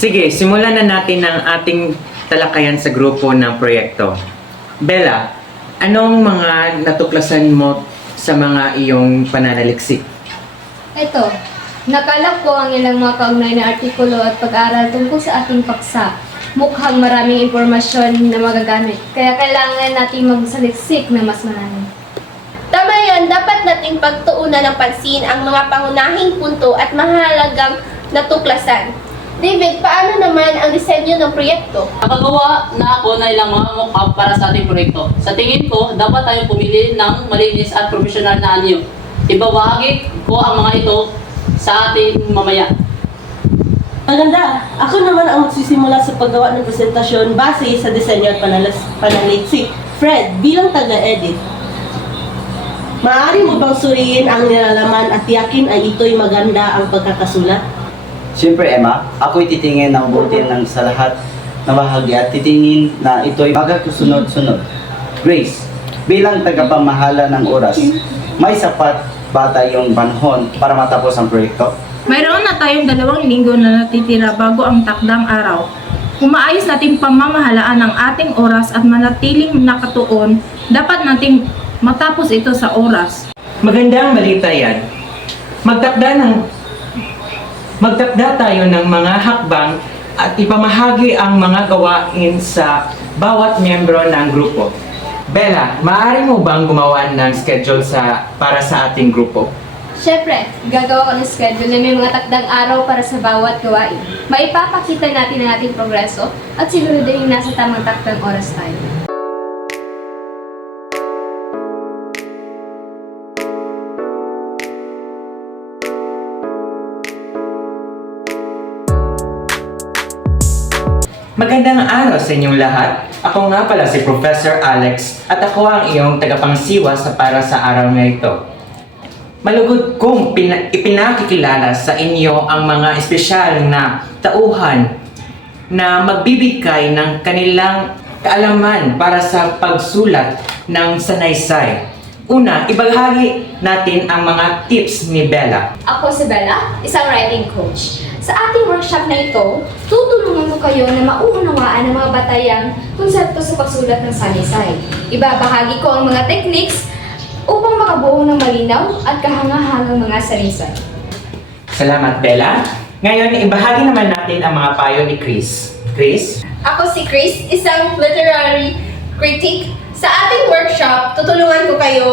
Sige, simulan na natin ang ating talakayan sa grupo ng proyekto. Bella, anong mga natuklasan mo sa mga iyong pananaliksik? Ito, nakalap ko ang ilang mga kaugnay na artikulo at pag-aaral tungkol sa ating paksa. Mukhang maraming impormasyon na magagamit, kaya kailangan natin magsaliksik na mas marami. Tama yan, dapat nating pagtuunan ng pansin ang mga pangunahing punto at mahalagang natuklasan. David, paano naman ang disenyo ng proyekto? Nakagawa na ako ng ilang mga mock-up para sa ating proyekto. Sa tingin ko, dapat tayong pumili ng malinis at profesional na anyo. Ibabahagi ko ang mga ito sa ating mamaya. Maganda! Ako naman ang magsisimula sa paggawa ng presentasyon base sa disenyo at pananaliksik. Fred, bilang taga-edit, maaari mo bang suriin ang nilalaman at tiyakin ay ito'y maganda ang pagkakasulat? Siyempre, Emma, ako'y titingin ng buti ng sa lahat na bahagi at titingin na ito'y magkasunod-sunod. Grace, bilang tagapamahala ng oras, may sapat ba tayong panahon para matapos ang proyekto? Mayroon na tayong 2 linggo na natitira bago ang takdang araw. Kung maayos nating pamamahalaan ang ating oras at manatiling nakatuon, dapat nating matapos ito sa oras. Magandang balita yan. Magtakda tayo ng mga hakbang at ipamahagi ang mga gawain sa bawat miyembro ng grupo. Bella, maaari mo bang gumawa ng schedule para sa ating grupo? Siyempre, gagawa ko ng schedule na may mga takdang araw para sa bawat gawain. Maipapakita natin ang ating progreso at siguraduhin nasa tamang takdang oras tayo. Magandang araw sa inyong lahat. Ako nga pala si Professor Alex at ako ang iyong tagapangsiwa para sa araw na ito. Malugod kong ipinakikilala sa inyo ang mga espesyal na tauhan na magbibigay ng kanilang kaalaman para sa pagsulat ng sanaysay. Una, ibahagi natin ang mga tips ni Bella. Ako si Bella, isang writing coach. Sa ating workshop na ito, tutulungan ko kayo na mauunawaan ang mga batayang konsepto sa pagsulat ng sanaysay. Ibabahagi ko ang mga techniques upang makabuo ng malinaw at kahangahangang mga sanaysay. Salamat, Bella. Ngayon, ibahagi naman natin ang mga payo ni Chris. Chris? Ako si Chris, isang literary critic. Sa ating workshop, tutulungan ko kayo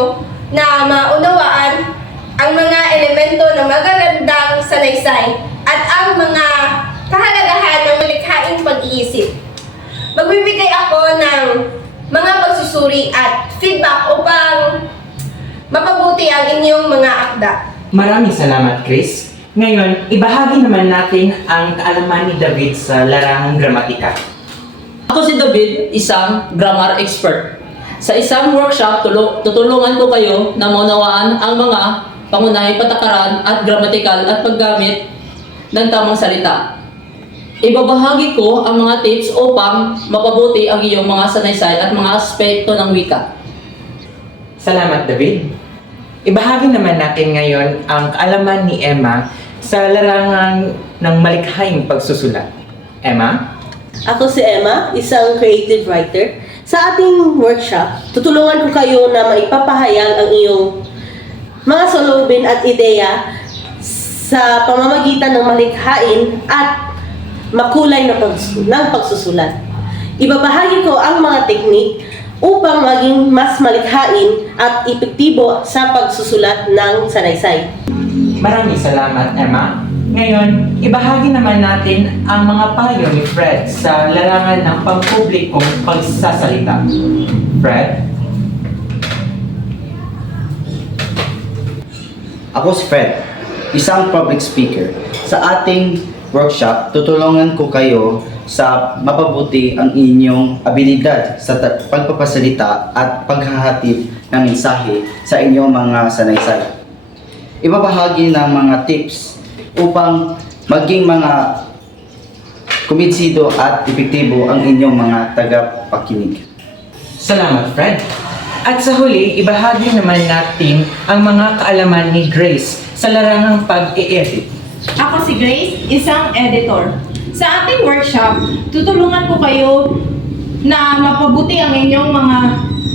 na maunawaan ang mga elemento ng magagandang sanaysay at ang mga kahalagahan ng malikhaing pag-iisip. Magbibigay ako ng mga pagsusuri at feedback upang mapabuti ang inyong mga akda. Maraming salamat, Chris. Ngayon, ibahagi naman natin ang kaalaman ni David sa larangang gramatika. Ako si David, isang grammar expert. Sa isang workshop, tutulungan ko kayo na maunawaan ang mga pangunahing patakaran at gramatikal at paggamit ng tamang salita. Ibabahagi ko ang mga tips upang mapabuti ang iyong mga sanaysay at mga aspekto ng wika. Salamat, David. Ibahagi naman natin ngayon ang kaalaman ni Emma sa larangan ng malikhaing pagsusulat. Emma? Ako si Emma, isang creative writer. Sa ating workshop, tutulungan ko kayo na maipapahayag ang iyong mga saloobin at ideya sa pamamagitan ng malikhain at makulay na pagsusulat. Ibabahagi ko ang mga teknik upang maging mas malikhain at epektibo sa pagsusulat ng sanaysay. Maraming salamat, Emma. Ngayon, ibahagi naman natin ang mga payo ni Fred sa larangan ng pampublikong pagsasalita. Fred? Ako si Fred, isang public speaker. Sa ating workshop, tutulungan ko kayo sa mapabuti ang inyong abilidad sa pagpapasalita at paghahatid ng mensahe sa inyong mga sanaysay. Ibabahagi ng mga tips upang maging mga kumbinsido at epektibo ang inyong mga tagapakinig. Salamat, Fred. At sa huli, ibahagi naman natin ang mga kaalaman ni Grace sa larangang pag-e-edit. Ako si Grace, isang editor. Sa ating workshop, tutulungan ko kayo na mapabuti ang inyong mga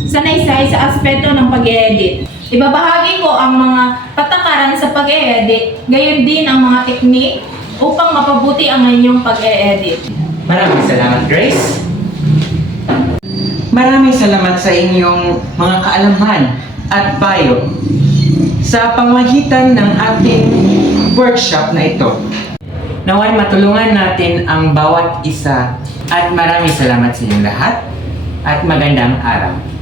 sanaysay sa aspeto ng pag-edit. Ibabahagi ko ang mga patakaran sa pag-edit, gayon din ang mga teknik upang mapabuti ang inyong pag-edit. Maraming salamat, Grace. Maraming salamat sa inyong mga kaalaman at payo sa pamagitan ng ating workshop na ito. Naway matulungan natin ang bawat isa at maraming salamat sa inyong lahat at magandang araw.